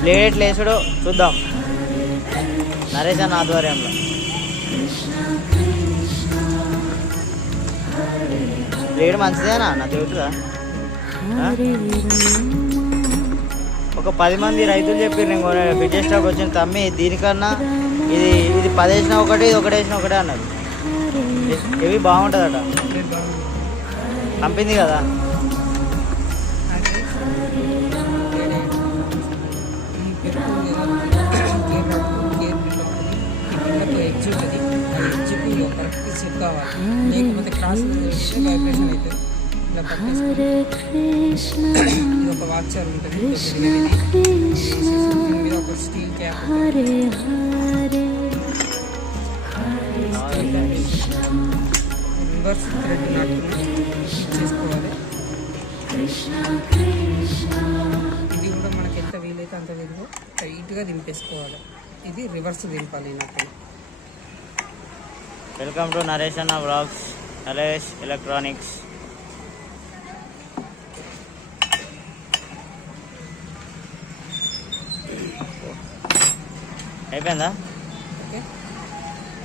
Blade లేసుడు చూద్దాం. నరేష్ అన్న ఆధ్వర్యంలో. బ్లేడ్ మంచిదేనా? నా తెలుసుదా ఒక పది మంది రైతులు చెప్పారు నేను ఫిట్నెస్ స్టాక్ వచ్చిన తమ్మి దీనికన్నా ఇది ఇది పది వేసిన ఒకటి ఇది ఒకటి వేసిన ఒకటే అన్నారు ఇవి బాగుంటుందట. పంపింది కదా. ఉంటుంది ఆ కరెక్ట్ సెట్ కావాలి. లేకపోతే క్రాస్ వైబ్రేషన్ అవుతుంది ఇలా పట్టేసుకొని ఇది ఒక వాచర్ ఉంటుంది. కొద్దిగా ఇది. దీని మీద ఒక స్టీల్ క్యాప్ రివర్స్ థ్రెడ్ చేసుకోవాలి. ఇది కూడా మనకి ఎంత వీలైతే అంత వీలుగా టైట్గా దింపేసుకోవాలి. ఇది రివర్స్ దింపాలి నట్టును వెల్కమ్ టు నరేష్ అన్న బ్లాగ్స్ నరేష్ ఎలక్ట్రానిక్స్. అయిపోయిందా?